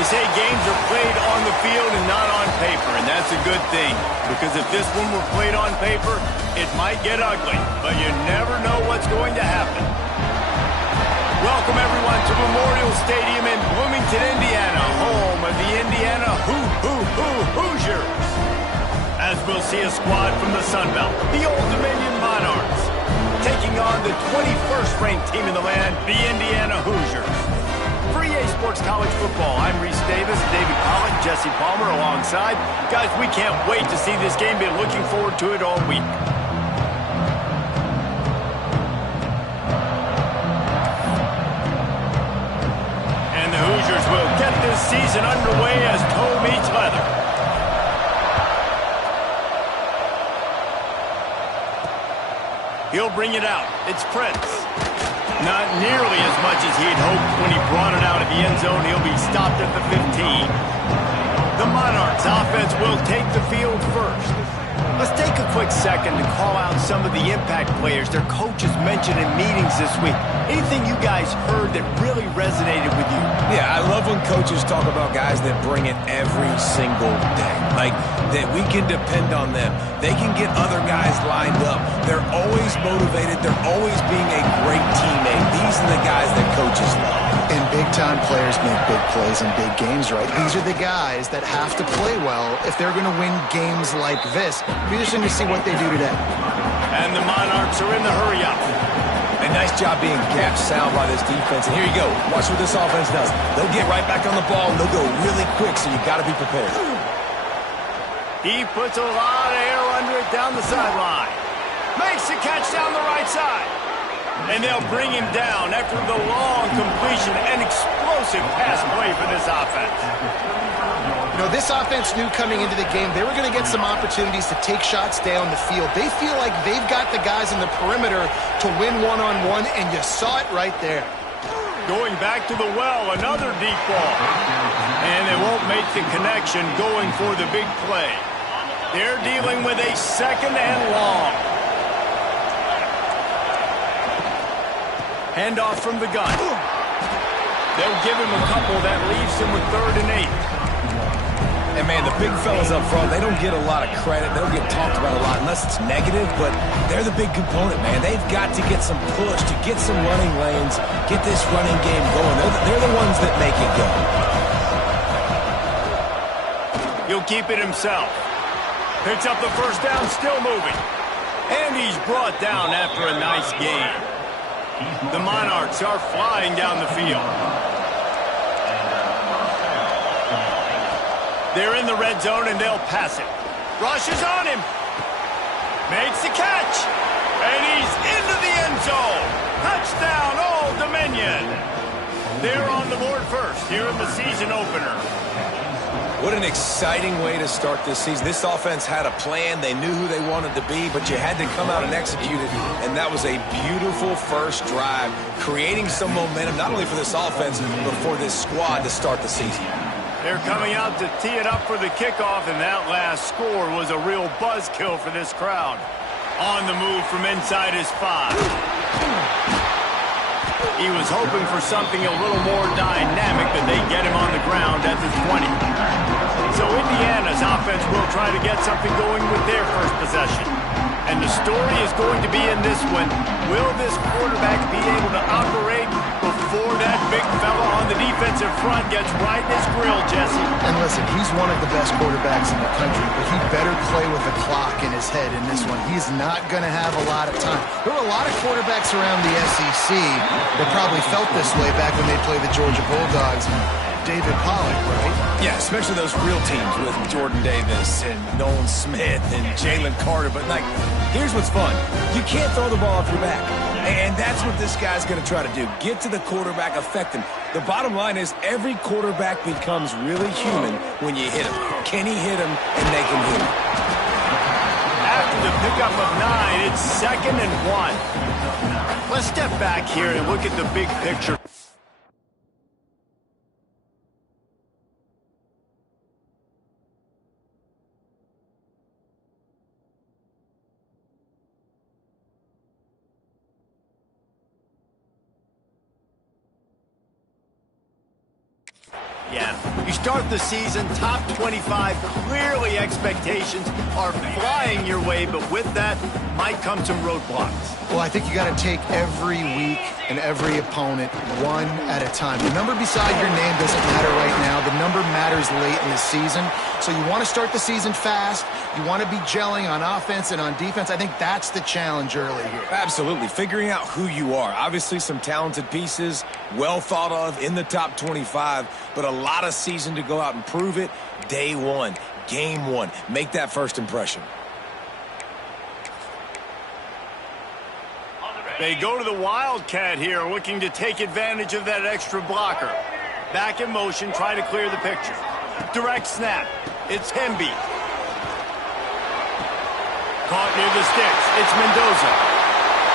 They say games are played on the field and not on paper, and that's a good thing. Because if this one were played on paper, it might get ugly. But you never know what's going to happen. Welcome, everyone, to Memorial Stadium in Bloomington, Indiana, home of the Indiana Hoosiers. As we'll see a squad from the Sun Belt, the Old Dominion Monarchs, taking on the 21st ranked team in the land, the Indiana Hoosiers. For EA Sports College Football, I'm Reese Davis, David Pollock, Jesse Palmer alongside. Guys, we can't wait to see this game. Been looking forward to it all week. And the Hoosiers will get this season underway as toe meets leather. He'll bring it out. It's Prince. Not nearly as much as he'd hoped when he brought it out of the end zone. He'll be stopped at the 15. The Monarchs offense will take the field first. Let's take a quick second to call out some of the impact players their coaches mentioned in meetings this week. Anything you guys heard that really resonated with you? Yeah, I love when coaches talk about guys that bring it every single day. Like, that we can depend on them. They can get other guys lined up. They're always motivated. They're always being a great teammate. These are the guys that coaches love. And big-time players make big plays in big games, right? These are the guys that have to play well if they're going to win games like this. Be interesting to see what they do today. And the Monarchs are in the hurry-up. A nice job being gapped sound by this defense. And here you go. Watch what this offense does. They'll get right back on the ball, and they'll go really quick, so you got to be prepared. He puts a lot of air under it down the sideline. Makes the catch down the right side. And they'll bring him down after the long completion and explosive pass play for this offense. You know, this offense knew coming into the game they were going to get some opportunities to take shots down the field. They feel like they've got the guys in the perimeter to win one-on-one, and you saw it right there. Going back to the well, another deep ball. And they won't make the connection going for the big play. They're dealing with a second and long. Handoff from the gun. They'll give him a couple. That leaves him with 3rd and 8. And, man, the big fellas up front, they don't get a lot of credit. They don't get talked about a lot unless it's negative, but they're the big component, man. They've got to get some push, to get some running lanes, get this running game going. They're the ones that make it go. He'll keep it himself. Picks up the first down, still moving. And he's brought down after a nice game. The Monarchs are flying down the field. They're in the red zone, and they'll pass it. Rushes on him. Makes the catch. And he's into the end zone. Touchdown, Old Dominion. They're on the board first here in the season opener. What an exciting way to start this season. This offense had a plan. They knew who they wanted to be, but you had to come out and execute it. And that was a beautiful first drive, creating some momentum, not only for this offense, but for this squad to start the season. They're coming out to tee it up for the kickoff, and that last score was a real buzzkill for this crowd. On the move from inside his 5. He was hoping for something a little more dynamic, but they get him on the ground at the 20. So Indiana's offense will try to get something going with their first possession. And the story is going to be in this one. Will this quarterback be able to operate before that big fella on the defensive front gets right in his grill, Jesse? And listen, he's one of the best quarterbacks in the country, but he better play with the clock in his head in this one. He's not going to have a lot of time. There were a lot of quarterbacks around the SEC that probably felt this way back when they played the Georgia Bulldogs. David Pollock, right? Yeah, especially those real teams with Jordan Davis and Nolan Smith and Jalen Carter. But, like, here's what's fun. You can't throw the ball off your back. And that's what this guy's going to try to do. Get to the quarterback, affect him. The bottom line is every quarterback becomes really human when you hit him. Can he hit him and make him human? After the pickup of 9, it's 2nd and 1. Let's step back here and look at the big picture. Yeah, you start the season top 25. Clearly expectations are flying your way, but with that might come some roadblocks. Well, I think you got to take every week and every opponent one at a time. The number beside your name doesn't matter right now. The number matters late in the season. So you want to start the season fast. You want to be gelling on offense and on defense. I think that's the challenge early here. Absolutely. Figuring out who you are. Obviously some talented pieces, well thought of in the top 25, but a lot of season to go out and prove it. Day one, game one. Make that first impression. They go to the Wildcat here, looking to take advantage of that extra blocker. Back in motion, try to clear the picture. Direct snap. It's Hemby. Caught near the sticks. It's Mendoza.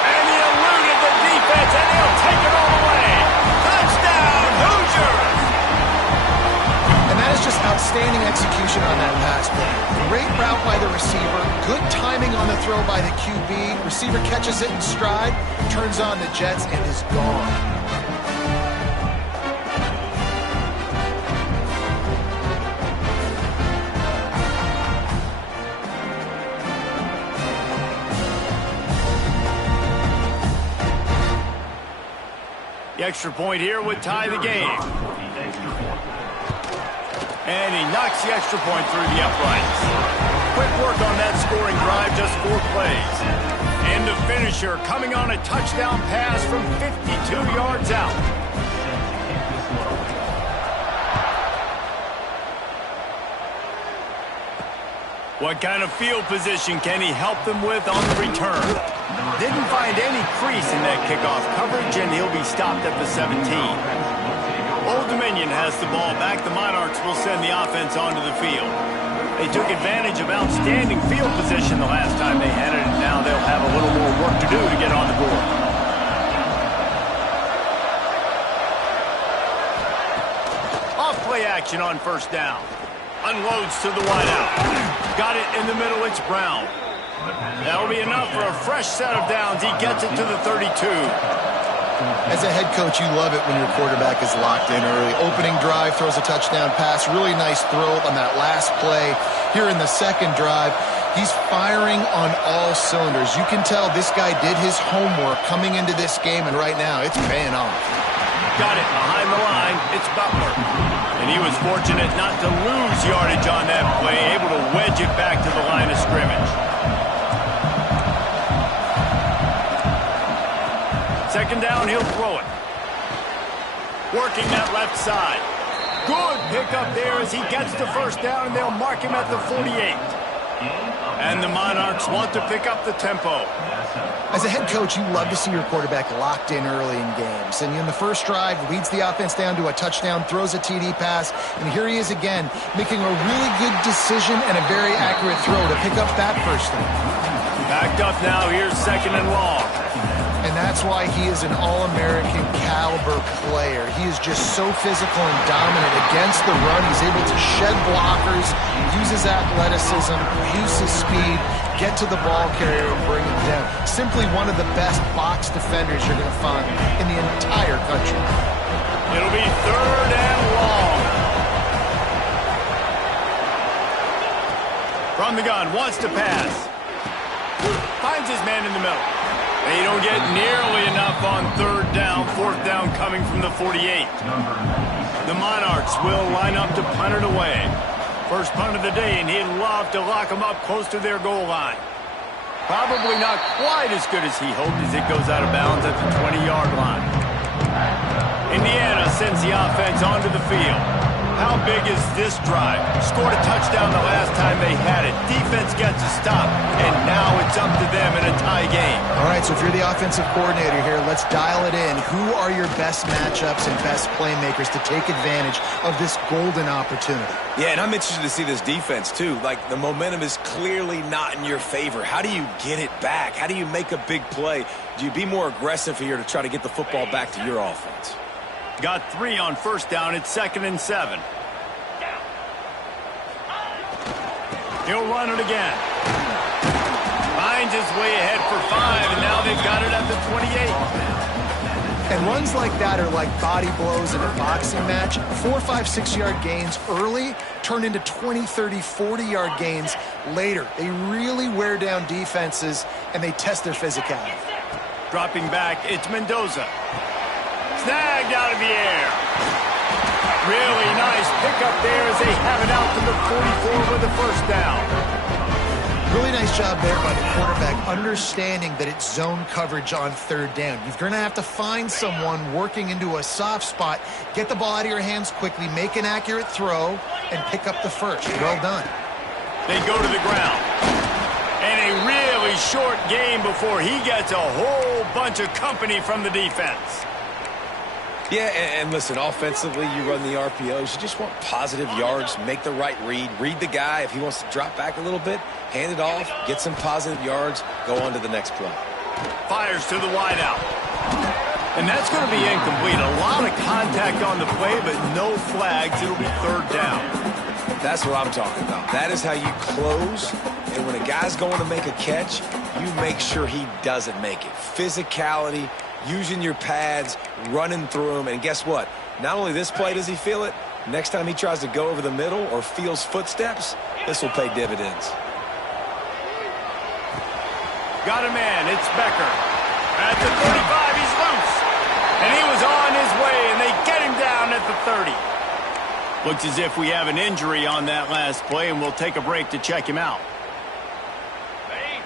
And he eluded the defense, and he'll take it all the way. Touchdown, Hoosiers! And that is just outstanding execution on that pass play. Great route by the receiver. Good timing on the throw by the QB. Receiver catches it in stride, turns on the jets, and is gone. The extra point here would tie the game. And he knocks the extra point through the uprights. Quick work on that scoring drive, just 4 plays. And the finisher coming on a touchdown pass from 52 yards out. What kind of field position can he help them with on the return? Didn't find any crease in that kickoff coverage, and he'll be stopped at the 17. Old Dominion has the ball back. The Monarchs will send the offense onto the field. They took advantage of outstanding field position the last time they had it, and now they'll have a little more work to do to get on the board. Off play action on first down. Unloads to the wideout. Got it in the middle. It's Brown. That'll be enough for a fresh set of downs. He gets it to the 32. As a head coach, you love it when your quarterback is locked in early. Opening drive, throws a touchdown pass. Really nice throw on that last play. Here in the second drive, he's firing on all cylinders. You can tell this guy did his homework coming into this game, and right now it's paying off. Got it behind the line. It's Butler. And he was fortunate not to lose yardage on that play, able to wedge it back to the line of scrimmage. Second down, he'll throw it. Working that left side. Good pickup there as he gets the first down, and they'll mark him at the 48. And the Monarchs want to pick up the tempo. As a head coach, you love to see your quarterback locked in early in games. And in the first drive, leads the offense down to a touchdown, throws a TD pass, and here he is again, making a really good decision and a very accurate throw to pick up that first down. Backed up now, here's second and long. And that's why he is an All-American caliber player. He is just so physical and dominant against the run. He's able to shed blockers, use his athleticism, use his speed, get to the ball carrier and bring him down. Simply one of the best box defenders you're going to find in the entire country. It'll be third and long. From the gun, wants to pass. Finds his man in the middle. They don't get nearly enough on third down. Fourth down coming from the 48. The Monarchs will line up to punt it away. First punt of the day, and he'd love to lock them up close to their goal line. Probably not quite as good as he hoped as it goes out of bounds at the 20-yard line. Indiana sends the offense onto the field. How big is this drive? Scored a touchdown the last time they had it. Defense gets a stop, and now it's up to them in a tie game. All right, so if you're the offensive coordinator here, let's dial it in. Who are your best matchups and best playmakers to take advantage of this golden opportunity? Yeah, and I'm interested to see this defense, too. Like, the momentum is clearly not in your favor. How do you get it back? How do you make a big play? Do you be more aggressive here to try to get the football back to your offense? Got 3 on first down. It's 2nd and 7. He'll run it again. Finds his way ahead for 5, and now they've got it at the 28. And runs like that are like body blows in a boxing match. 4, 5, 6-yard gains early turn into 20, 30, 40-yard gains later. They really wear down defenses, and they test their physicality. Dropping back, it's Mendoza. Snagged out of the air. Really nice pickup there as they have it out to the 44 with the first down. Really nice job there by the quarterback, understanding that it's zone coverage on third down. You're going to have to find someone working into a soft spot, get the ball out of your hands quickly, make an accurate throw, and pick up the first. Well done. They go to the ground. And a really short game before he gets a whole bunch of company from the defense. Yeah, and listen, offensively, you run the RPOs. You just want positive yards, make the right read the guy. If he wants to drop back a little bit, hand it off, get some positive yards, go on to the next play. Fires to the wideout. And that's going to be incomplete. A lot of contact on the play, but no flags. It'll be third down. That's what I'm talking about. That is how you close. And when a guy's going to make a catch, you make sure he doesn't make it. Physicality, using your pads, running through them. And guess what? Not only this play does he feel it, next time he tries to go over the middle or feels footsteps, this will pay dividends. Got a man. It's Becker. At the 35, he's loose. And he was on his way, and they get him down at the 30. Looks as if we have an injury on that last play, and we'll take a break to check him out.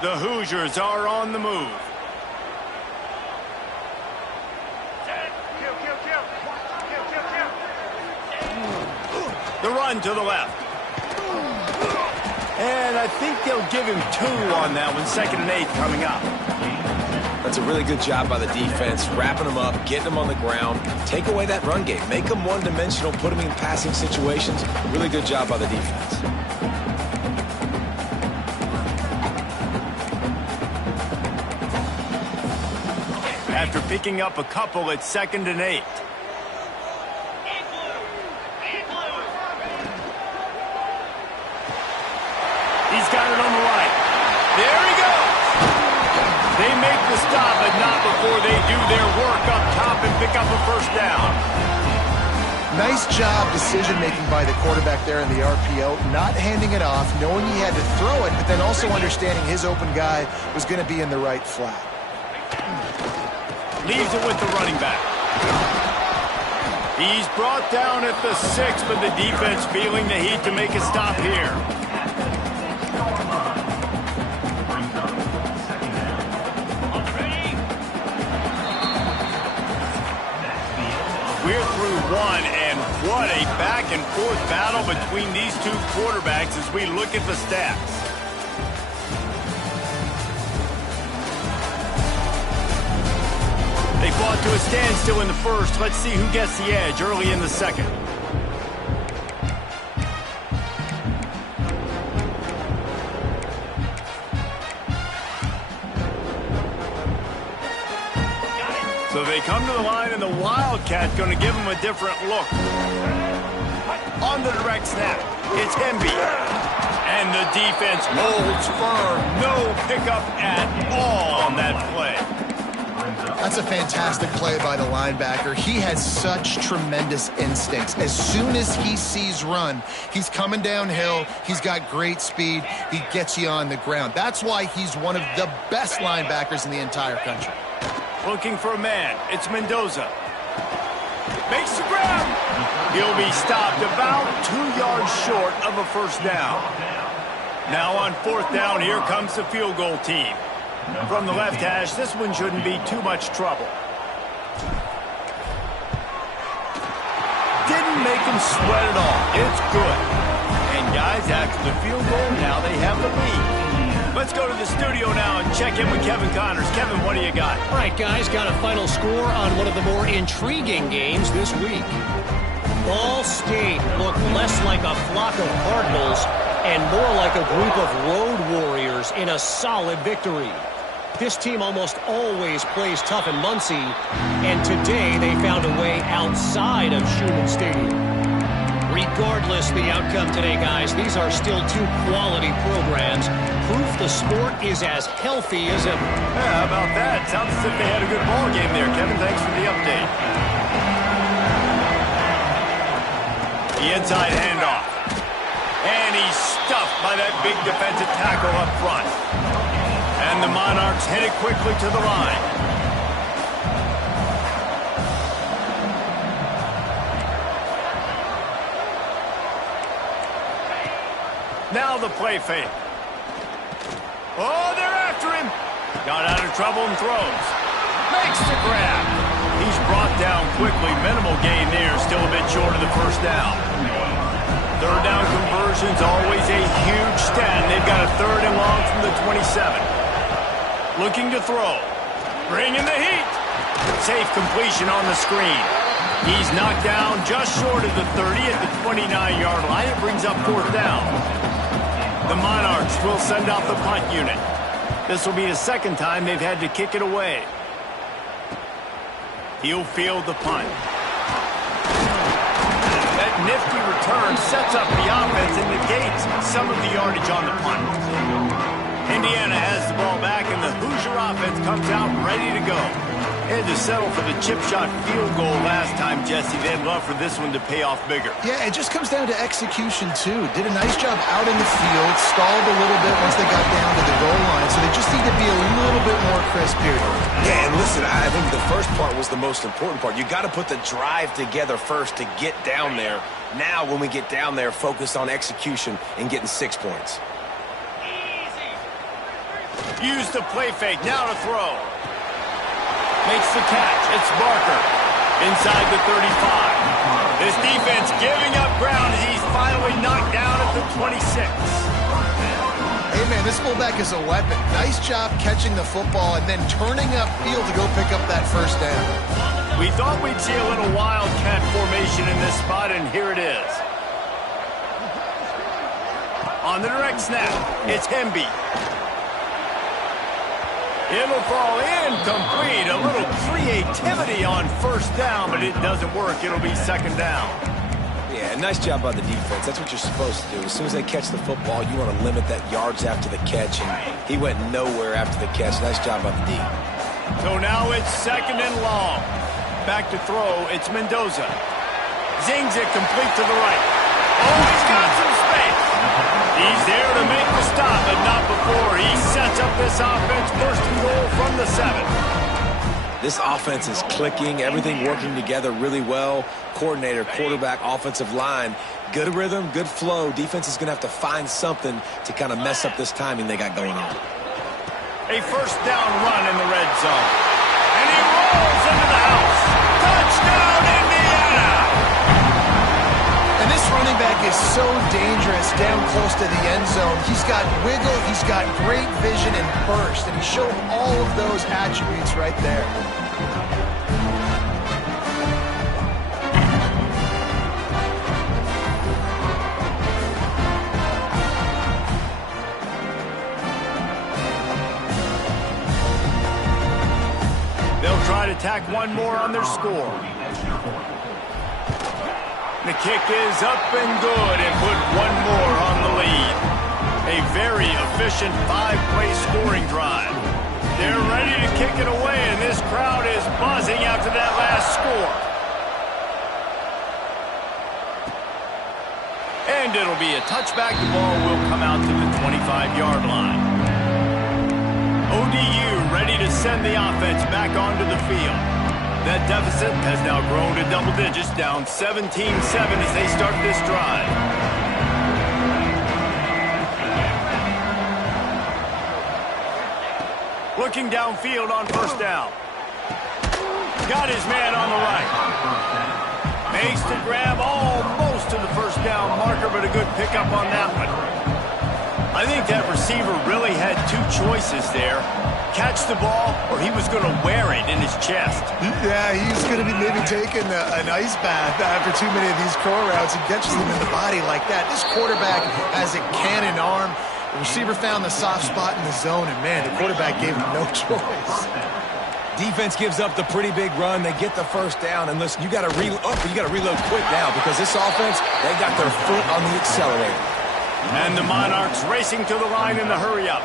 The Hoosiers are on the move. The run to the left. And I think they'll give him 2 on that one. 2nd and 8 coming up. That's a really good job by the defense, wrapping them up, getting them on the ground. Take away that run game. Make them one-dimensional, put them in passing situations. Really good job by the defense. After picking up a couple, it's 2nd and 8. He's got it on the right. There he goes. They make the stop, but not before they do their work up top and pick up a first down. Nice job decision-making by the quarterback there in the RPO, not handing it off, knowing he had to throw it, but then also understanding his open guy was going to be in the right flat. Leaves it with the running back. He's brought down at the 6, but the defense feeling the heat to make a stop here. We're through one, and what a back-and-forth battle between these two quarterbacks as we look at the stats. They fought to a standstill in the first. Let's see who gets the edge early in the second. So they come to the line, and the Wildcat going to give them a different look. On the direct snap, it's Hemby. And the defense holds firm. No pickup at all on that play. That's a fantastic play by the linebacker. He has such tremendous instincts. As soon as he sees run, he's coming downhill. He's got great speed. He gets you on the ground. That's why he's one of the best linebackers in the entire country. Looking for a man. It's Mendoza. Makes the grab. He'll be stopped about 2 yards short of a first down. Now on 4th down, here comes the field goal team. From the left hash, this one shouldn't be too much trouble. Didn't make him sweat at all. It's good. And guys, after the field goal, now they have the lead. Let's go to the studio now and check in with Kevin Connors. Kevin, what do you got? All right, guys, got a final score on one of the more intriguing games this week. Ball State looked less like a flock of Cardinals and more like a group of road warriors in a solid victory. This team almost always plays tough in Muncie, and today they found a way outside of Schumann Stadium. Regardless the outcome today, guys, these are still two quality programs. Proof the sport is as healthy as ever. Yeah, how about that? Sounds as if they had a good ball game there, Kevin. Thanks for the update. The inside handoff. And he's stuffed by that big defensive tackle up front. And the Monarchs headed quickly to the line. Now the play fake. Oh, they're after him. Got out of trouble and throws. Makes the grab. He's brought down quickly. Minimal gain there. Still a bit short of the first down. Third down conversion's always a huge stat. They've got a 3rd and long from the 27. Looking to throw. Bringing the heat. Safe completion on the screen. He's knocked down just short of the 30 at the 29-yard line. It brings up 4th down. The Monarchs will send out the punt unit. This will be the 2nd time they've had to kick it away. He'll field the punt. That nifty return sets up the offense and negates some of the yardage on the punt. Indiana has the ball back, and the Hoosier offense comes out ready to go. They had to settle for the chip shot field goal last time, Jesse. They'd love for this one to pay off bigger. Yeah, it just comes down to execution, too. Did a nice job out in the field, stalled a little bit once they got down to the goal line, so they just need to be a little bit more crisp here. Yeah, and listen, I think the first part was the most important part. You got to put the drive together first to get down there. Now, when we get down there, focus on execution and getting 6 points. Use the play fake. Now to throw. Makes the catch. It's Barker. Inside the 35. This defense giving up ground as he's finally knocked down at the 26. Hey, man, this fullback is a weapon. Nice job catching the football and then turning upfield to go pick up that 1st down. We thought we'd see a little wildcat formation in this spot, and here it is. On the direct snap, it's Hemby. It'll fall incomplete. A little creativity on 1st down, but it doesn't work. It'll be 2nd down. Yeah, nice job by the defense. That's what you're supposed to do. As soon as they catch the football, you want to limit that yards after the catch, and he went nowhere after the catch. Nice job by the D. So now it's 2nd and long. Back to throw, it's Mendoza. Zings it complete to the right. Oh, he's got some space. He's there to make the stop, but not before. He sets up this offense 1st and goal from the 7. This offense is clicking, everything working together really well. Coordinator, quarterback, offensive line, good rhythm, good flow. Defense is going to have to find something to kind of mess up this timing they got going on. A 1st down run in the red zone. And he rolls into the house. Touchdown, Indiana! And this running back is so dangerous down close to the end zone. He's got wiggle, he's got great vision and burst, and he showed all of those attributes right there. They'll try to tack one more on their score. The kick is up and good and put one more on the lead. A very efficient 5-play scoring drive. They're ready to kick it away, and this crowd is buzzing after that last score. And it'll be a touchback. The ball will come out to the 25-yard line. ODU ready to send the offense back onto the field. That deficit has now grown to double digits, down 17-7 as they start this drive. Looking downfield on 1st down. Got his man on the right. Makes the grab almost to the 1st down marker, but a good pickup on that one. I think that receiver really had 2 choices there. Catch the ball, or he was going to wear it in his chest. Yeah, he's going to be maybe taking an ice bath after too many of these curl routes and catches them in the body like that. This quarterback has a cannon arm. The receiver found the soft spot in the zone, and man, the quarterback gave him no choice. Defense gives up the pretty big run. They get the first down. And listen, you got to reload quick now because this offense, they got their foot on the accelerator. And the Monarchs racing to the line in the hurry-up.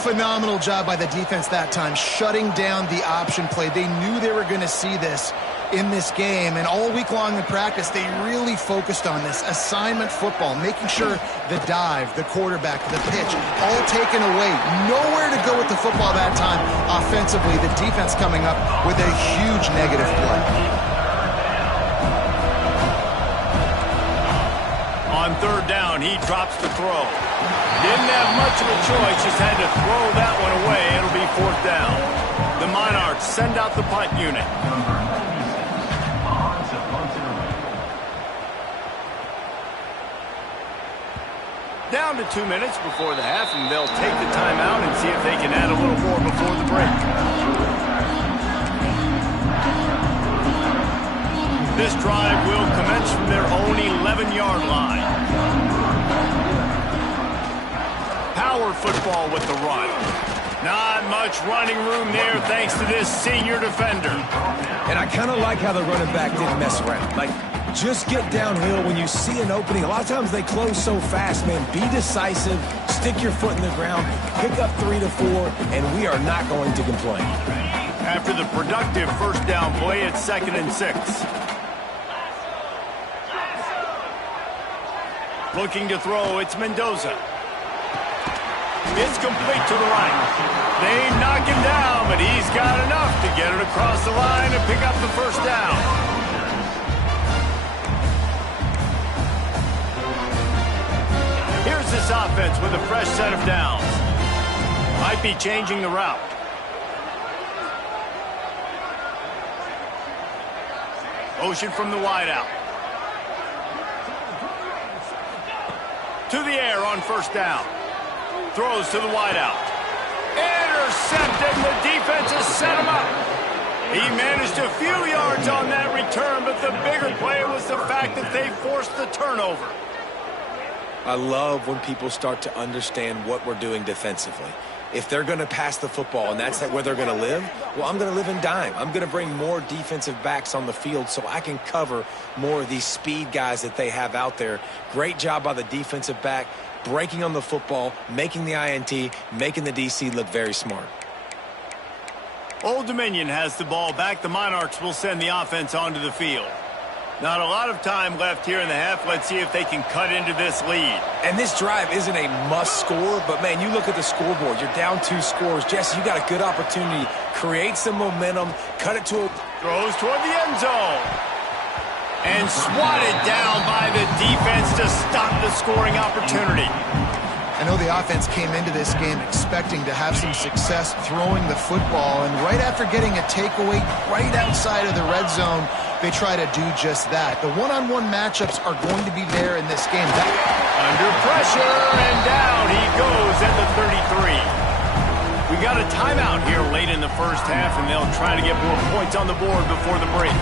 Phenomenal job by the defense that time, shutting down the option play. They knew they were going to see this in this game, and all week long in practice, they really focused on this assignment football, making sure the dive, the quarterback, the pitch, all taken away. Nowhere to go with the football that time offensively. The defense coming up with a huge negative play. On third down, he drops the throw. Didn't have much of a choice, just had to throw that one away. It'll be fourth down. The Monarchs send out the punt unit. Down to 2 minutes before the half, and they'll take the timeout and see if they can add a little more before the break. This drive will commence from their own 11-yard line. Power football with the run. Not much running room there thanks to this senior defender. And I kind of like how the running back didn't mess around. Like, just get downhill when you see an opening. A lot of times they close so fast, man. Be decisive, stick your foot in the ground, pick up 3 to 4, and we are not going to complain. After the productive first down play, it's 2nd and 6. Looking to throw, it's Mendoza. It's complete to the right. They knock him down, but he's got enough to get it across the line and pick up the first down. Here's this offense with a fresh set of downs. Might be changing the route. Motion from the wideout. To the air on first down. Throws to the wideout. Intercepted. The defense has set him up. He managed a few yards on that return, but the bigger play was the fact that they forced the turnover. I love when people start to understand what we're doing defensively. If they're going to pass the football and that's where they're going to live, well, I'm going to live in dime. I'm going to bring more defensive backs on the field so I can cover more of these speed guys that they have out there. Great job by the defensive back, breaking on the football, making the INT, making the DC look very smart. Old Dominion has the ball back. The Monarchs will send the offense onto the field. Not a lot of time left here in the half. Let's see if they can cut into this lead. And this drive isn't a must score, but, man, you look at the scoreboard. You're down 2 scores. Jesse, you got a good opportunity. Create some momentum. Cut it to a... Throws toward the end zone. And swatted down by the defense to stop the scoring opportunity. I know the offense came into this game expecting to have some success throwing the football, and right after getting a takeaway right outside of the red zone, they try to do just that. The one-on-one matchups are going to be there in this game. Under pressure, and down he goes at the 33. We got a timeout here late in the first half, and they'll try to get more points on the board before the break.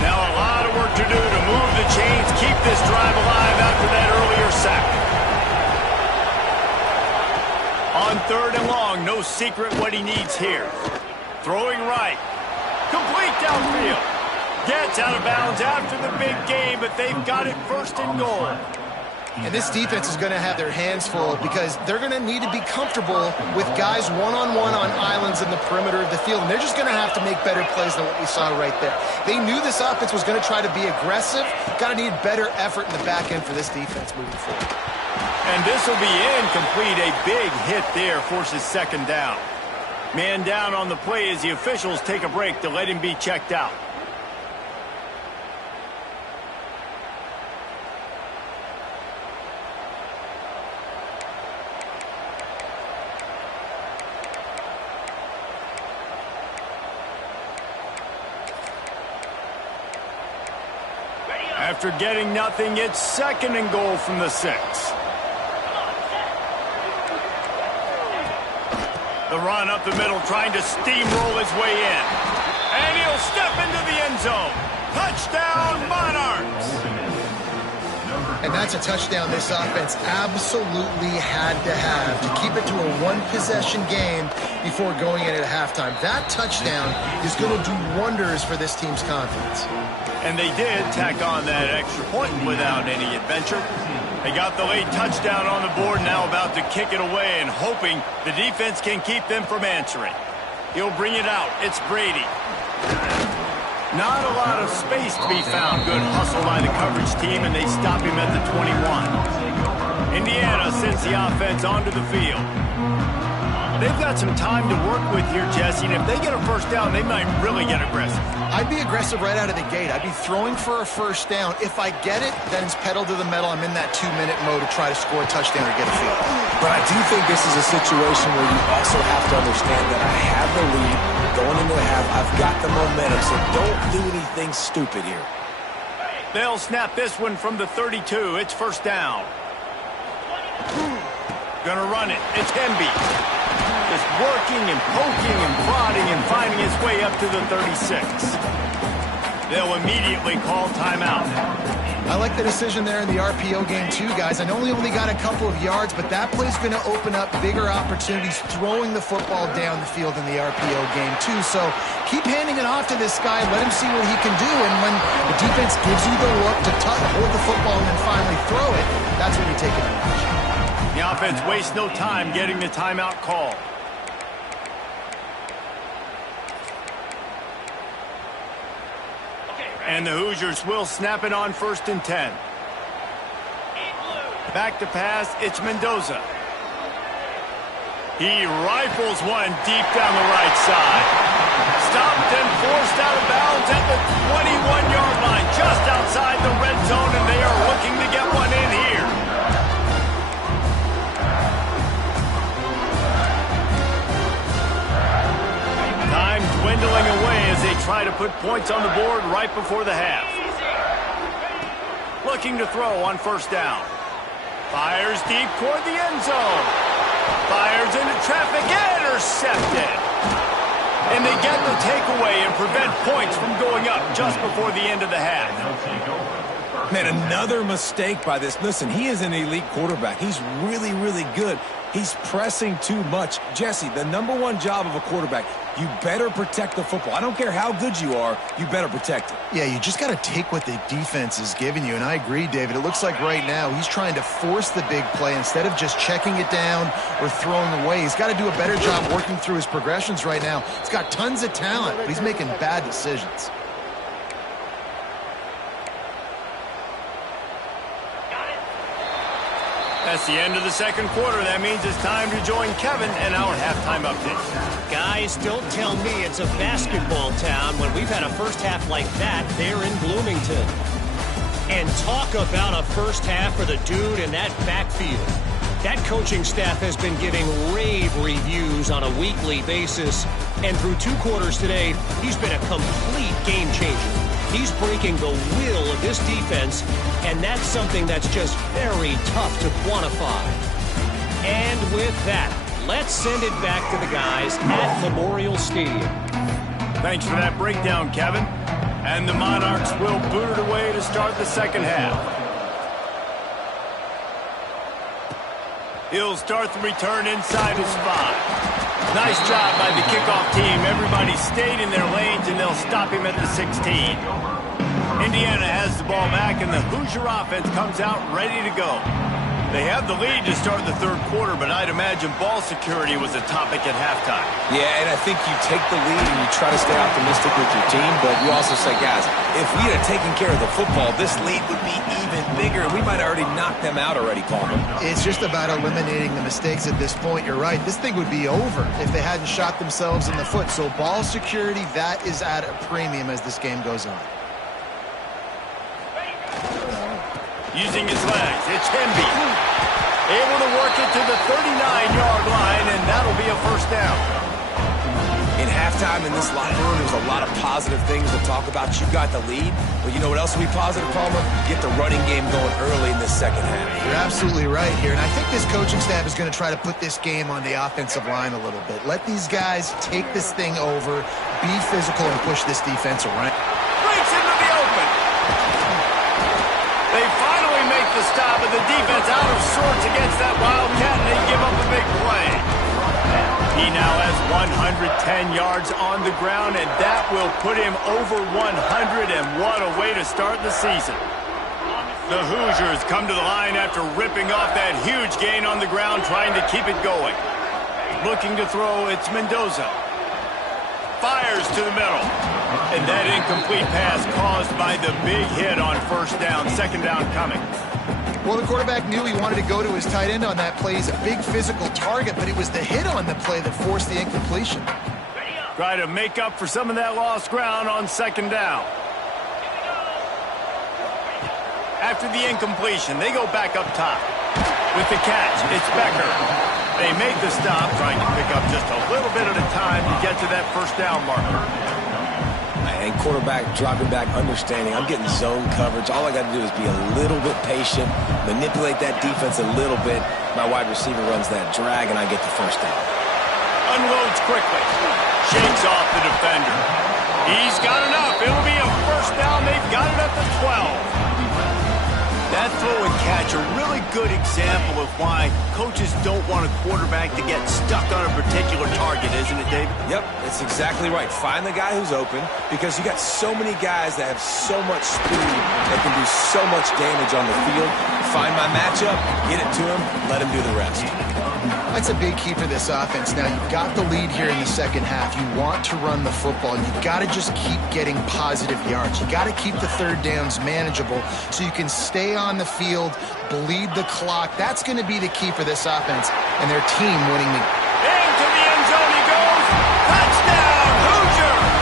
Now a lot of work to do to move the chains, keep this drive alive after that earlier sack. On third and long, no secret what he needs here. Throwing right. Complete downfield. Gets out of bounds after the big game, but they've got it first and goal. And this defense is going to have their hands full because they're going to need to be comfortable with guys one-on-one on islands in the perimeter of the field. And they're just going to have to make better plays than what we saw right there. They knew this offense was going to try to be aggressive. Got to need better effort in the back end for this defense moving forward. And this will be incomplete. A big hit there forces second down. Man down on the play as the officials take a break to let him be checked out. After getting nothing, it's second and goal from the 6. The run up the middle, trying to steamroll his way in. And he'll step into the end zone. Touchdown, Monarchs! And that's a touchdown this offense absolutely had to have to keep it to a one-possession game before going in at halftime. That touchdown is going to do wonders for this team's confidence. And they did tack on that extra point without any adventure. They got the late touchdown on the board, now about to kick it away and hoping the defense can keep them from answering. He'll bring it out. It's Brady. Not a lot of space to be found. Good hustle by the coverage team, and they stop him at the 21. Indiana sends the offense onto the field. They've got some time to work with here, Jesse, and if they get a first down, they might really get aggressive. I'd be aggressive right out of the gate. I'd be throwing for a first down. If I get it, then it's pedal to the metal. I'm in that 2-minute mode to try to score a touchdown or get a field. But I do think this is a situation where you also have to understand that I have the lead going into the half. I've got the momentum, so don't do anything stupid here. They'll snap this one from the 32. It's first down. Gonna run it. It's Hemby. Just working and poking and prodding and finding his way up to the 36. They'll immediately call timeout. I like the decision there in the RPO game too, guys. I know he only got a couple of yards, but that play's going to open up bigger opportunities throwing the football down the field in the RPO game too. So keep handing it off to this guy. Let him see what he can do. And when the defense gives you the look to hold the football and then finally throw it, that's when you take advantage. The offense wastes no time getting the timeout call. And the Hoosiers will snap it on 1st and 10. Back to pass, it's Mendoza. He rifles one deep down the right side. Stopped and forced out of bounds at the 21-yard line, just outside the red zone, and they are looking to get one in here. Time dwindling away as they try to put points on the board right before the half. Looking to throw on first down. Fires deep toward the end zone. Fires into traffic, intercepted. And they get the takeaway and prevent points from going up just before the end of the half. Man, another mistake by this. Listen, he is an elite quarterback. He's really, really good. He's pressing too much. Jesse, the #1 job of a quarterback, you better protect the football. I don't care how good you are, you better protect it. Yeah, you just got to take what the defense is giving you, and I agree, David. It looks like right now he's trying to force the big play instead of just checking it down or throwing away. He's got to do a better job working through his progressions right now. He's got tons of talent, but he's making bad decisions. That's the end of the second quarter. That means it's time to join Kevin and our halftime update. Guys, don't tell me it's a basketball town when we've had a first half like that there in Bloomington. And talk about a first half for the dude in that backfield. That coaching staff has been giving rave reviews on a weekly basis. And through 2 quarters today, he's been a complete game changer. He's breaking the will of this defense, and that's something that's just very tough to quantify. And with that, let's send it back to the guys at Memorial Stadium. Thanks for that breakdown, Kevin. And the Monarchs will boot it away to start the second half. He'll start the return inside his 5. Nice job by the kickoff team. Everybody stayed in their lanes, and they'll stop him at the 16. Indiana has the ball back, and the Hoosier offense comes out ready to go. They have the lead to start the third quarter, but I'd imagine ball security was a topic at halftime. Yeah, and I think you take the lead and you try to stay optimistic with your team, but you also say, guys, if we had taken care of the football, this lead would be even bigger, and we might have already knocked them out already, Palmer. It's just about eliminating the mistakes at this point. You're right. This thing would be over if they hadn't shot themselves in the foot. So ball security, that is at a premium as this game goes on. Using his legs, it's Hemby. Able to work it to the 39-yard line, and that'll be a first down. In halftime in this locker room, there's a lot of positive things to talk about. You got the lead, but you know what else will be positive, Palmer? Get the running game going early in this second half. You're absolutely right here, and I think this coaching staff is going to try to put this game on the offensive line a little bit. Let these guys take this thing over, be physical, and push this defense around. Breaks into the open. They finally make the stop, but the defense out of sorts against that Wildcat, and they give up a big play. He now has 110 yards on the ground, and that will put him over 100, and what a way to start the season. The Hoosiers come to the line after ripping off that huge gain on the ground, trying to keep it going. Looking to throw, it's Mendoza. Fires to the middle. And that incomplete pass caused by the big hit on first down, second down coming. Well, the quarterback knew he wanted to go to his tight end on that play. He's a big physical target, but it was the hit on the play that forced the incompletion. Try to make up for some of that lost ground on second down. After the incompletion, they go back up top. With the catch, it's Becker. They make the stop, trying to pick up just a little bit at a time to get to that first down marker. And quarterback dropping back, understanding I'm getting zone coverage. All I got to do is be a little bit patient, manipulate that defense a little bit. My wide receiver runs that drag, and I get the first down. Unloads quickly. Shakes off the defender. He's got enough. It'll be a first down. They've got it at the 12. That throw and catch, a really good example of why coaches don't want a quarterback to get stuck on a particular target, isn't it, David? Yep, it's exactly right. Find the guy who's open, because you got so many guys that have so much speed that can do so much damage on the field. Find my matchup, get it to him, let him do the rest. That's a big key for this offense. Now, you've got the lead here in the second half. You want to run the football. You've got to just keep getting positive yards. You got to keep the third downs manageable so you can stay on the field, bleed the clock. That's going to be the key for this offense and their team winning the game. Into the end zone he goes. Touchdown, Hoosiers!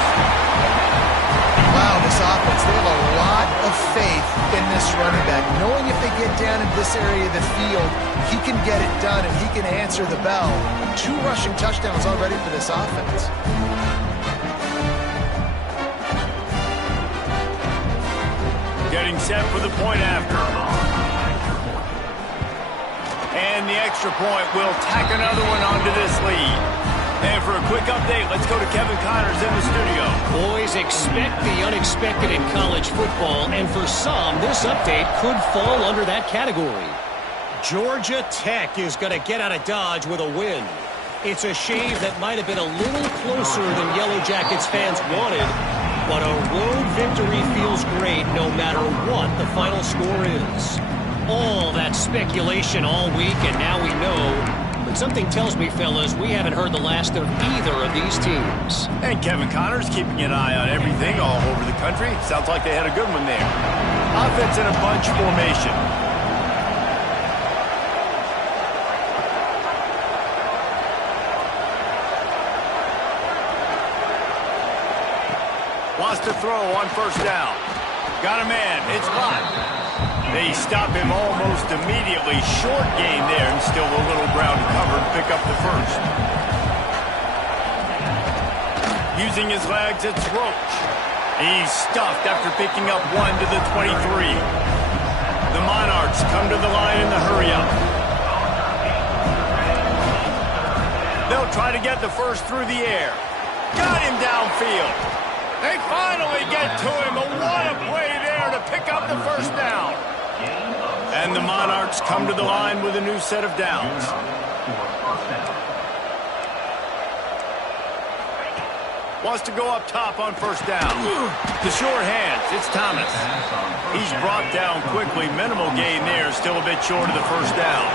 Wow, this offense, they have a lot of faith in this running back, knowing if they get down in this area of the field, he can get it done and he can answer the bell. 2 rushing touchdowns already for this offense. Getting set for the point after. And the extra point will tack another one onto this lead. And for a quick update, let's go to Kevin Connors in the studio. Boys, expect the unexpected in college football, and for some, this update could fall under that category. Georgia Tech is going to get out of Dodge with a win. It's a shave that might have been a little closer than Yellow Jackets fans wanted, but a road victory feels great no matter what the final score is. All that speculation all week, and now we know. But something tells me, fellas, we haven't heard the last of either of these teams. And Kevin Connors keeping an eye on everything all over the country. Sounds like they had a good one there. Offense in a bunch formation. Wants to throw on first down. Got a man. It's blocked. They stop him almost immediately. Short gain there, and still a little ground to cover and pick up the first. Using his legs, it's Roach. He's stuffed after picking up 1 to the 23. The Monarchs come to the line in the hurry-up. They'll try to get the first through the air. Got him downfield. They finally get to him. What a play there to pick up the first down. And the Monarchs come to the line with a new set of downs. Wants to go up top on first down. The short hands, it's Thomas. He's brought down quickly. Minimal gain there, still a bit short of the first down.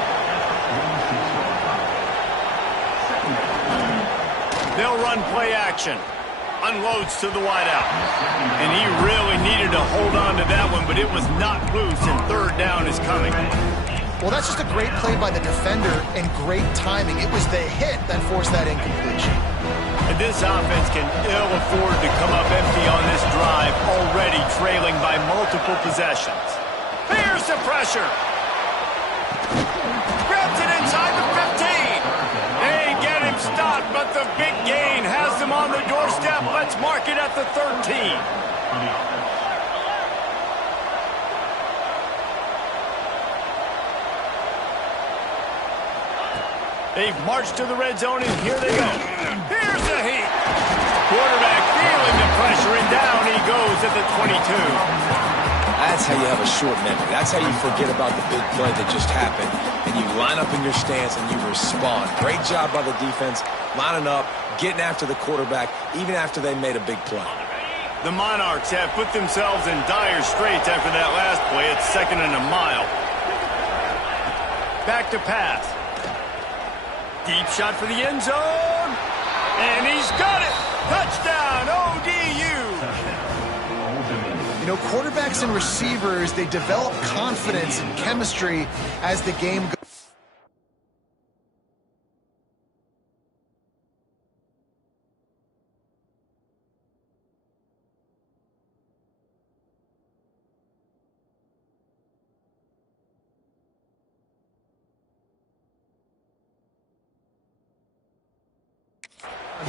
They'll run play action. Unloads to the wideout. And he really needed to hold on to that one, but it was not loose, and third down is coming. Well, that's just a great play by the defender and great timing. It was the hit that forced that incompletion. And this offense can ill afford to come up empty on this drive, already trailing by multiple possessions. Here's the pressure. Grabs it inside the 15. They get him stopped, but the big gain has them on the doorstep. Let's mark it at the 13. They've marched to the red zone, and here they go. Here's the heat. Quarterback feeling the pressure, and down he goes at the 22. That's how you have a short memory. That's how you forget about the big play that just happened, and you line up in your stance and you respond. Great job by the defense, lining up, getting after the quarterback, even after they made a big play. The Monarchs have put themselves in dire straits after that last play. It's 2nd and a mile. Back to pass. Deep shot for the end zone. And he's got it. Touchdown, ODU. You know, quarterbacks and receivers, they develop confidence and chemistry as the game goes.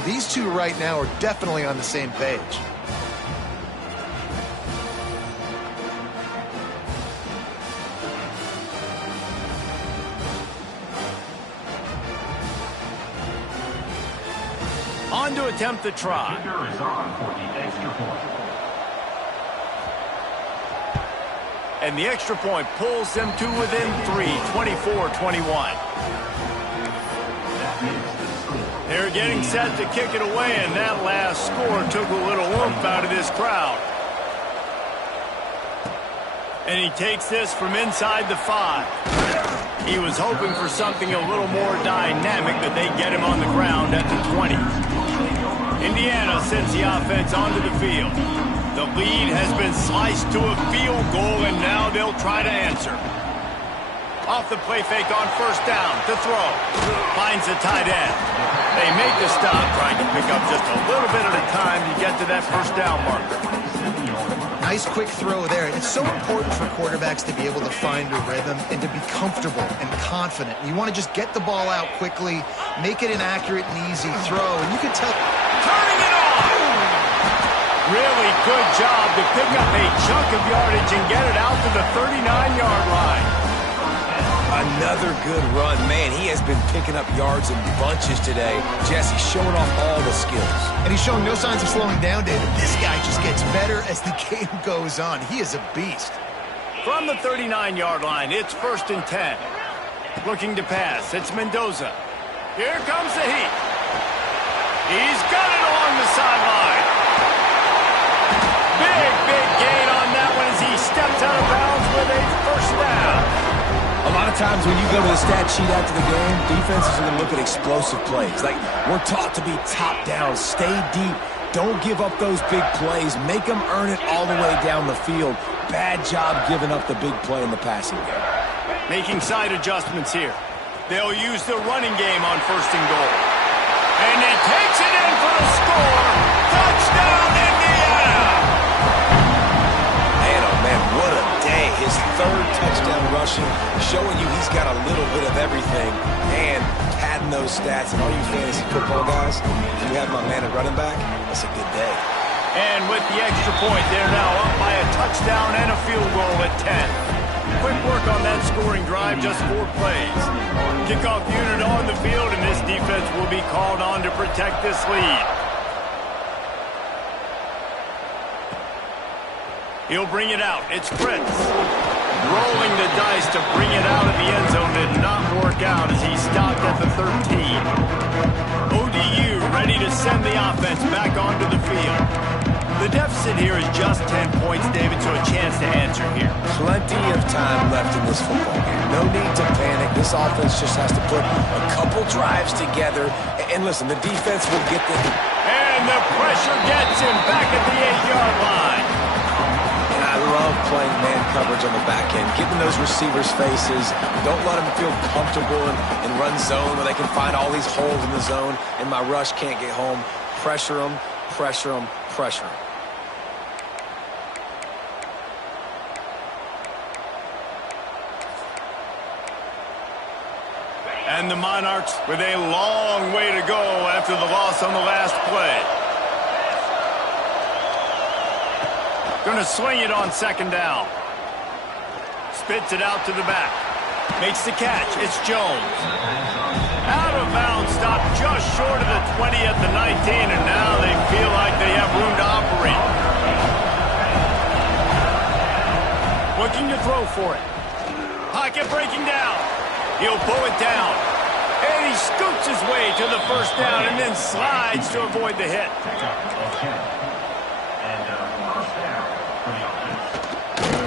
These two right now are definitely on the same page. On to attempt the try. And the extra point pulls them to within 3, 24-21. They're getting set to kick it away, and that last score took a little oomph out of this crowd. And he takes this from inside the 5. He was hoping for something a little more dynamic, but they get him on the ground at the 20. Indiana sends the offense onto the field. The lead has been sliced to a field goal, and now they'll try to answer. Off the play fake on first down to throw. Finds the tight end. They make the stop, trying to pick up just a little bit at a time to get to that first down marker. Nice quick throw there. It's so important for quarterbacks to be able to find a rhythm and to be comfortable and confident. You want to just get the ball out quickly, make it an accurate and easy throw, and you can tell. Turning it on! Really good job to pick up a chunk of yardage and get it out to the 39-yard line. Another good run. Man, he has been picking up yards in bunches today. Jesse showing off all the skills. And he's showing no signs of slowing down, David. This guy just gets better as the game goes on. He is a beast. From the 39-yard line, it's 1st and 10. Looking to pass, it's Mendoza. Here comes the heat. He's got it along the sideline. Big gain on that one as he steps out of bounds with a first down. A lot of times when you go to the stat sheet after the game, defenses are going to look at explosive plays. Like, we're taught to be top down, stay deep, don't give up those big plays, make them earn it all the way down the field. Bad job giving up the big play in the passing game. Making side adjustments here. They'll use the running game on 1st and goal. And he takes it in for the score. Touchdown, Indiana! Man, oh man, what a day. His 3rd touchdown rushing, showing you he's got a little bit of everything, and padding those stats. And all you fantasy football guys, if you have my man at running back, that's a good day. And with the extra point, they're now up by a touchdown and a field goal at 10. Quick work on that scoring drive, just 4 plays. Kickoff unit on the field, and this defense will be called on to protect this lead. He'll bring it out. It's Fritz. Rolling the dice to bring it out of the end zone did not work out as he stopped at the 13. ODU ready to send the offense back onto the field. The deficit here is just 10 points, David, so a chance to answer here. Plenty of time left in this football game. No need to panic. This offense just has to put a couple drives together. And listen, the defense will get the... And the pressure gets him back at the 8-yard line. And I love playing man coverage on the back end, getting those receivers' faces. Don't let them feel comfortable in run zone where they can find all these holes in the zone and my rush can't get home. Pressure them, pressure them, pressure them. And the Monarchs with a long way to go after the loss on the last play. Gonna swing it on 2nd down. Spits it out to the back. Makes the catch. It's Jones. Out of bounds, stopped just short of the 20 at the 19, and now they feel like they have room to operate. Looking to throw for it. Pocket breaking down. He'll pull it down. And he scoots his way to the first down and then slides to avoid the hit.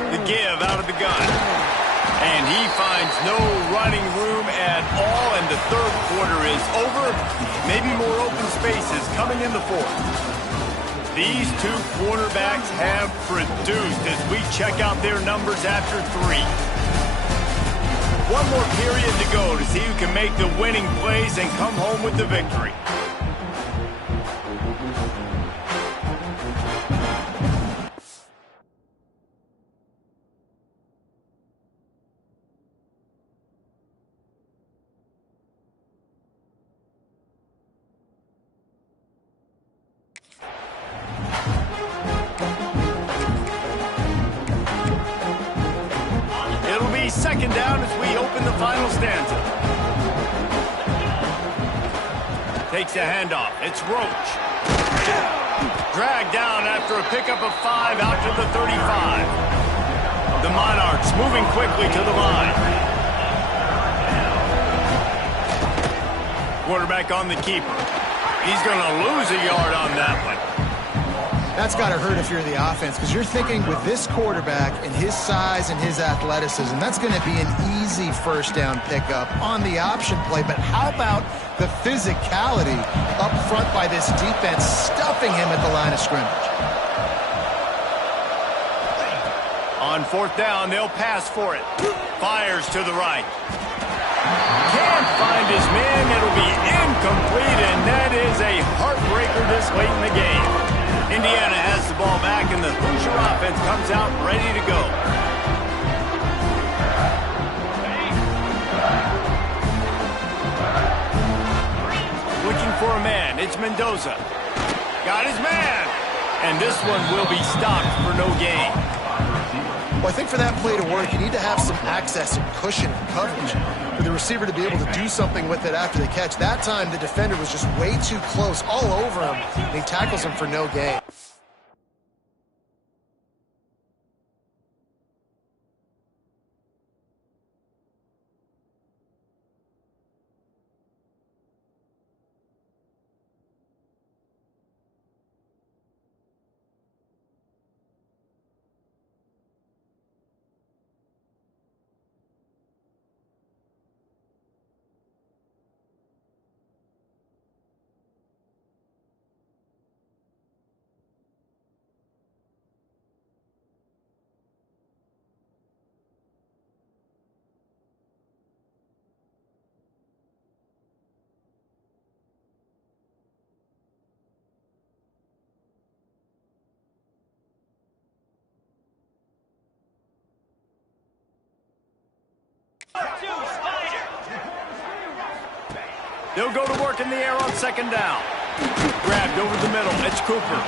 The give out of the gun. And he finds no running room at all, and the third quarter is over. Maybe more open spaces coming in the fourth. These two quarterbacks have produced as we check out their numbers after 3. One more period to go to see who can make the winning plays and come home with the victory. Second down as we open the final stanza. Takes a handoff. It's Roach. Dragged down after a pickup of 5 out to the 35. The Monarchs moving quickly to the line. Quarterback on the keeper. He's going to lose a yard on that one. That's got to hurt if you're the offense, because you're thinking with this quarterback and his size and his athleticism, that's going to be an easy first down pickup on the option play. But how about the physicality up front by this defense, stuffing him at the line of scrimmage? On fourth down, they'll pass for it. Fires to the right. Can't find his man. It'll be incomplete, and that is a heartbreaker this late in the game. Indiana has the ball back, and the Hoosier offense comes out ready to go. Looking for a man. It's Mendoza. Got his man. And this one will be stopped for no gain. Well, I think for that play to work, you need to have some access and cushion and coverage for the receiver to be able to do something with it after the catch. That time, the defender was just way too close, all over him, and he tackles him for no gain. They'll go to work in the air on second down. Grabbed over the middle. It's Cooper.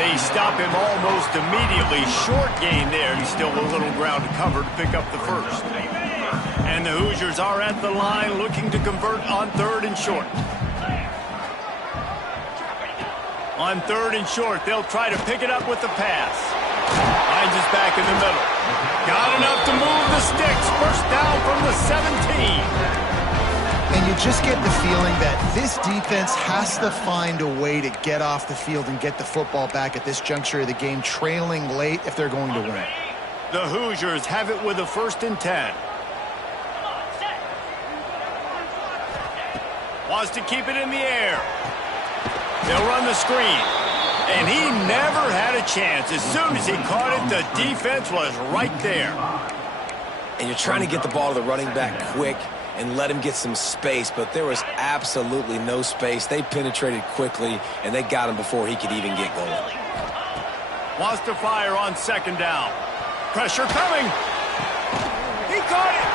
They stop him almost immediately. Short gain there. He's still a little ground to cover to pick up the first. And the Hoosiers are at the line looking to convert on third and short. On third and short, they'll try to pick it up with the pass. Hines is back in the middle. Got enough to move the sticks. First down from the 17. And you just get the feeling that this defense has to find a way to get off the field and get the football back at this juncture of the game, trailing late if they're going to win. The Hoosiers have it with a 1st and 10. Wants to keep it in the air. They'll run the screen. And he never had a chance. As soon as he caught it, the defense was right there. And you're trying to get the ball to the running back quick and let him get some space, but there was absolutely no space. They penetrated quickly, and they got him before he could even get going. Wants to fire on second down. Pressure coming. He caught it.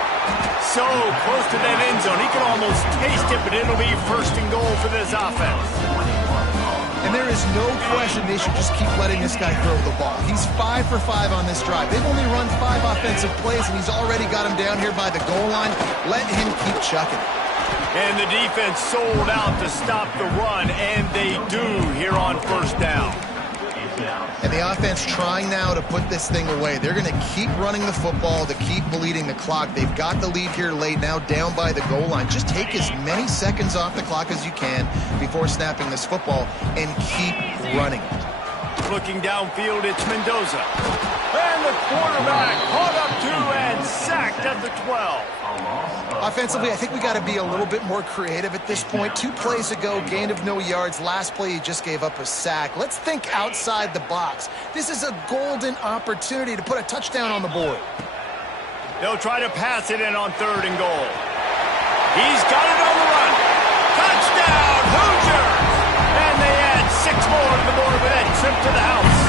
So close to that end zone. He can almost taste it, but it'll be 1st and goal for this offense. And there is no question they should just keep letting this guy throw the ball. He's 5 for 5 on this drive. They've only run 5 offensive plays, and he's already got him down here by the goal line. Let him keep chucking it. And the defense sold out to stop the run, and they do here on 1st down. And the offense trying now to put this thing away. They're going to keep running the football to keep bleeding the clock. They've got the lead here late, now down by the goal line. Just take as many seconds off the clock as you can before snapping this football and keep running it. Looking downfield, it's Mendoza. And the quarterback caught up to and sacked at the 12. Offensively, I think we got to be a little bit more creative at this point. 2 plays ago, gain of no yards. Last play, he just gave up a sack. Let's think outside the box. This is a golden opportunity to put a touchdown on the board. They'll try to pass it in on 3rd and goal. He's got it on the run. Touchdown, Hoosiers! And they add 6 more to the board with that trip to the house.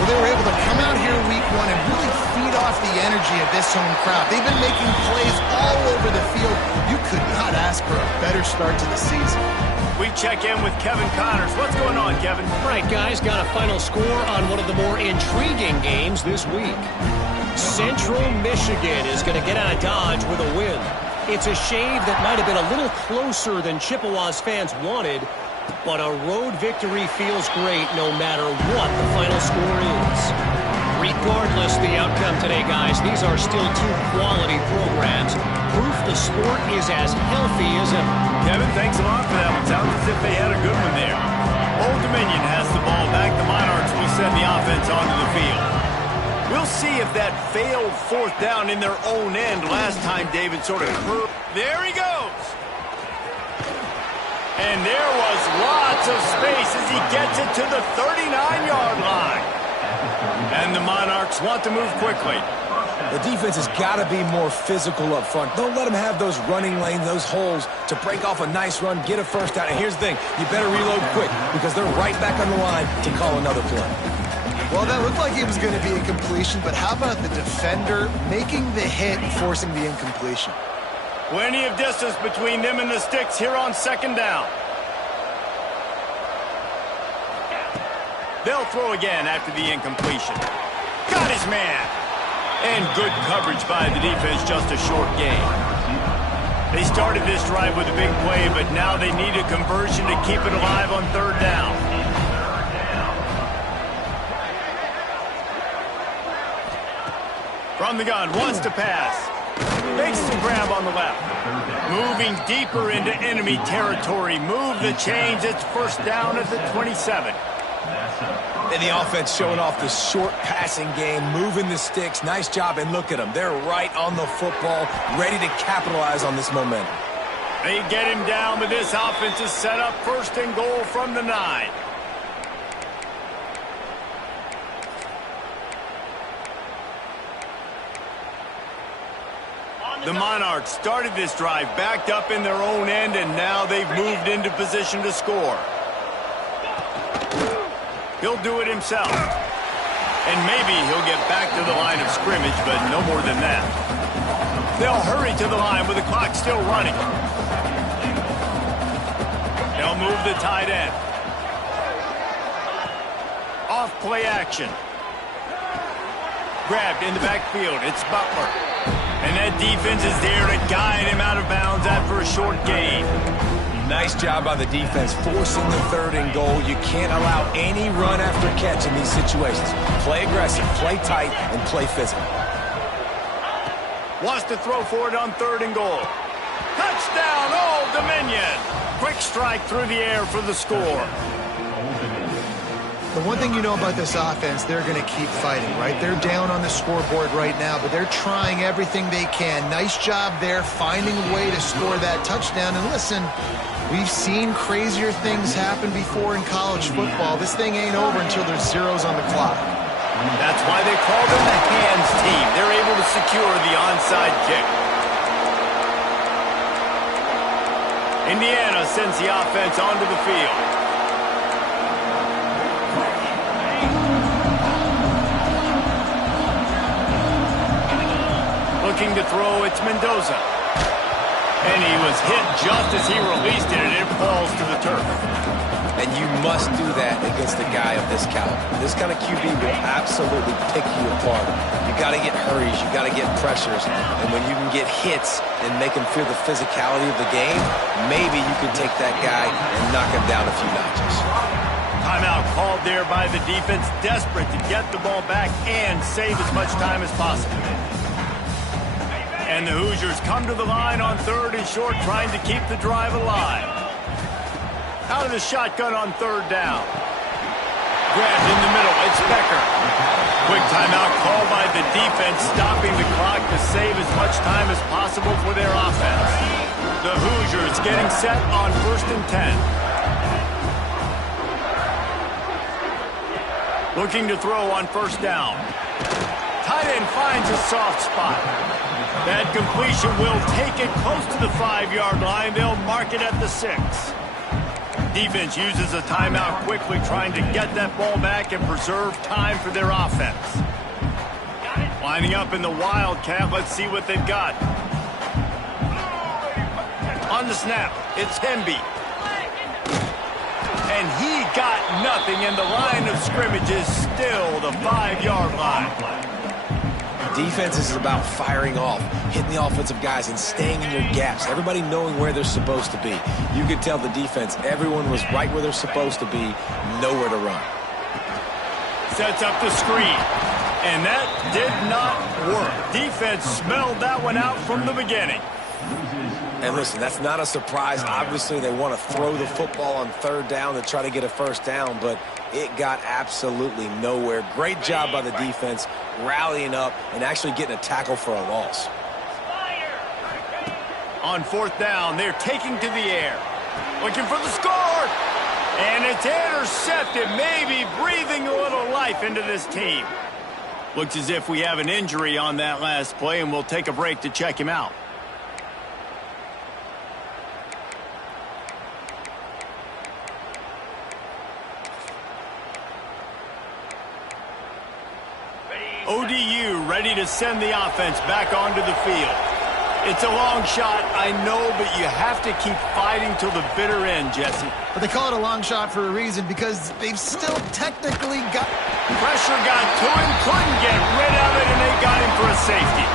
Well, they were able to come out here week 1 and really feed off the energy of this home crowd. They've been making plays all over the field. You could not ask for a better start to the season. We check in with Kevin Connors. What's going on, Kevin? All right, guys, got a final score on one of the more intriguing games this week. Central Michigan is going to get out of Dodge with a win. It's a shave that might have been a little closer than Chippewa's fans wanted, but a road victory feels great no matter what the final score is. Regardless the outcome today, guys, these are still 2 quality programs. Proof the sport is as healthy as ever. Kevin, thanks a lot for that one. Sounds as if they had a good one there. Old Dominion has the ball back. The Monarchs will send the offense onto the field. We'll see if that failed 4th down in their own end last time David sort of curved. There he goes. And there was lots of space as he gets it to the 39-yard line. And the Monarchs want to move quickly. The defense has got to be more physical up front. Don't let them have those running lanes, those holes to break off a nice run, get a 1st down. And here's the thing, you better reload quick because they're right back on the line to call another play. Well, that looked like it was going to be a completion, but how about the defender making the hit and forcing the incompletion? Plenty of distance between them and the sticks here on 2nd down. They'll throw again after the incompletion. Got his man. And good coverage by the defense, just a short gain. They started this drive with a big play, but now they need a conversion to keep it alive on 3rd down. From the gun, wants to pass. Makes the grab on the left. Moving deeper into enemy territory. Move the chains. It's 1st down at the 27. And the offense showing off the short passing game, moving the sticks. Nice job, and look at them. They're right on the football, ready to capitalize on this momentum. They get him down, but this offense is set up 1st and goal from the 9. The Monarchs started this drive backed up in their own end, and now they've moved into position to score. He'll do it himself. And maybe he'll get back to the line of scrimmage, but no more than that. They'll hurry to the line with the clock still running. They'll move the tight end. Off play action. Grabbed in the backfield. It's Butler. And that defense is there to guide him out of bounds after a short gain. Nice job by the defense, forcing the 3rd and goal. You can't allow any run after catch in these situations. Play aggressive, play tight, and play physical. Wants to throw for it on 3rd and goal. Touchdown, Old Dominion! Quick strike through the air for the score. The one thing you know about this offense, they're going to keep fighting, right? They're down on the scoreboard right now, but they're trying everything they can. Nice job there, finding a way to score that touchdown. And listen, we've seen crazier things happen before in college football. This thing ain't over until there's zeros on the clock. That's why they call them the hands team. They're able to secure the onside kick. Indiana sends the offense onto the field. Looking to throw, it's Mendoza. And he was hit just as he released it, and it falls to the turf. And you must do that against a guy of this caliber. This kind of QB will absolutely pick you apart. You got to get hurries, you got to get pressures, and when you can get hits and make him feel the physicality of the game, maybe you can take that guy and knock him down a few notches. Timeout called there by the defense, desperate to get the ball back and save as much time as possible. And the Hoosiers come to the line on 3rd and short, trying to keep the drive alive. Out of the shotgun on 3rd down. Grabbed in the middle, it's Becker. Quick timeout called by the defense, stopping the clock to save as much time as possible for their offense. The Hoosiers getting set on 1st and 10. Looking to throw on 1st down. Tight end finds a soft spot. That completion will take it close to the 5-yard line. They'll mark it at the 6. Defense uses a timeout quickly, trying to get that ball back and preserve time for their offense. Lining up in the Wildcat, let's see what they've got. On the snap, it's Hemby. And he got nothing, and the line of scrimmage is still the 5-yard line. Defense is about firing off, hitting the offensive guys, and staying in your gaps. Everybody knowing where they're supposed to be. You could tell the defense, everyone was right where they're supposed to be, nowhere to run. Sets up the screen, and that did not work. Defense smelled that one out from the beginning. And listen, that's not a surprise. Obviously, they want to throw the football on 3rd down to try to get a 1st down, but it got absolutely nowhere. Great job by the defense, rallying up and actually getting a tackle for a loss. On 4th down, they're taking to the air. Looking for the score. And it's intercepted, maybe breathing a little life into this team. Looks as if we have an injury on that last play, and we'll take a break to check him out. ODU ready to send the offense back onto the field. It's a long shot, I know, but you have to keep fighting till the bitter end, Jesse. But they call it a long shot for a reason, because they've still technically got... Pressure got to him, couldn't get rid of it, and they got him for a safety.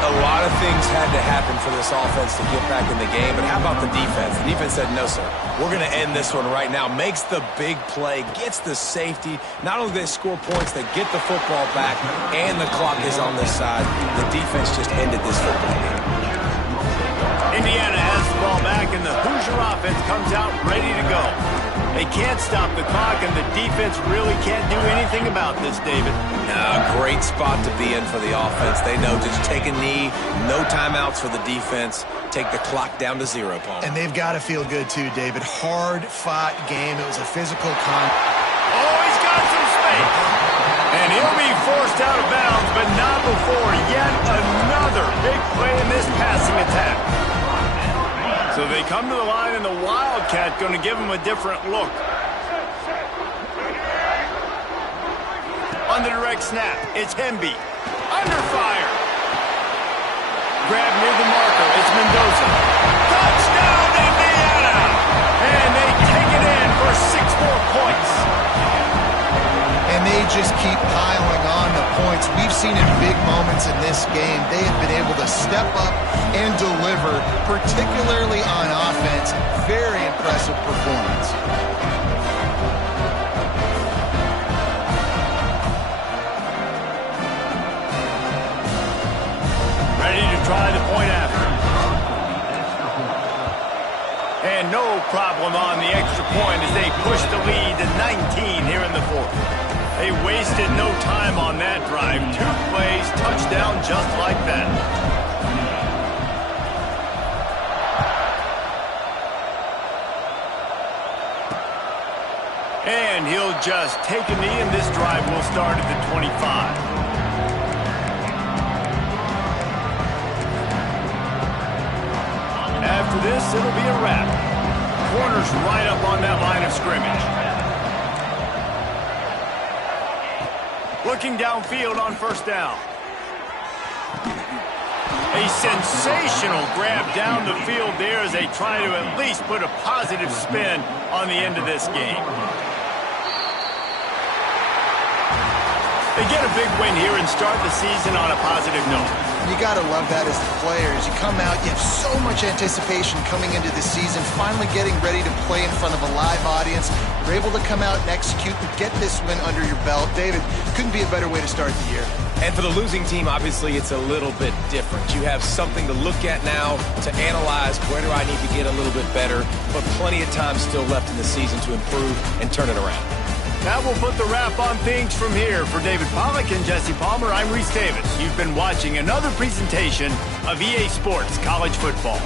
A lot of things had to happen for this offense to get back in the game, but how about the defense? The defense said, no, sir, we're going to end this one right now. Makes the big play, gets the safety. Not only do they score points, they get the football back, and the clock is on this side. The defense just ended this football game. Indiana has the ball back, and the Hoosier offense comes out ready to go. They can't stop the clock, and the defense really can't do anything about this, David. Great spot to be in for the offense. They know just take a knee, no timeouts for the defense, take the clock down to 0, Paul. And they've got to feel good, too, David. Hard-fought game. It was a physical Oh, he's got some space. And he'll be forced out of bounds, but not before yet another big play in this passing attack. So they come to the line, and the Wildcat going to give him a different look. On the direct snap, it's Hemby. Under fire. Grab near the marker, it's Mendoza. Touchdown, Indiana! And they take it in for 6 more points. And they just keep piling on the points. We've seen in big moments in this game, they have been able to step up and deliver, particularly on offense. Very impressive performance. Ready to try the point after. And no problem on the extra point as they push the lead to 19 here in the 4th. They wasted no time on that drive. 2 plays, touchdown just like that. And he'll just take a knee, and this drive will start at the 25. After this, it'll be a wrap. Corner's right up on that line of scrimmage. Looking downfield on 1st down. A sensational grab down the field there as they try to at least put a positive spin on the end of this game. They get a big win here and start the season on a positive note. You got to love that as the players. You come out, you have so much anticipation coming into the season, finally getting ready to play in front of a live audience. You're able to come out and execute and get this win under your belt. David, couldn't be a better way to start the year. And for the losing team, obviously, it's a little bit different. You have something to look at now, to analyze where do I need to get a little bit better, but plenty of time still left in the season to improve and turn it around. That will put the wrap on things from here. For David Pollack and Jesse Palmer, I'm Reese Davis. You've been watching another presentation of EA Sports College Football.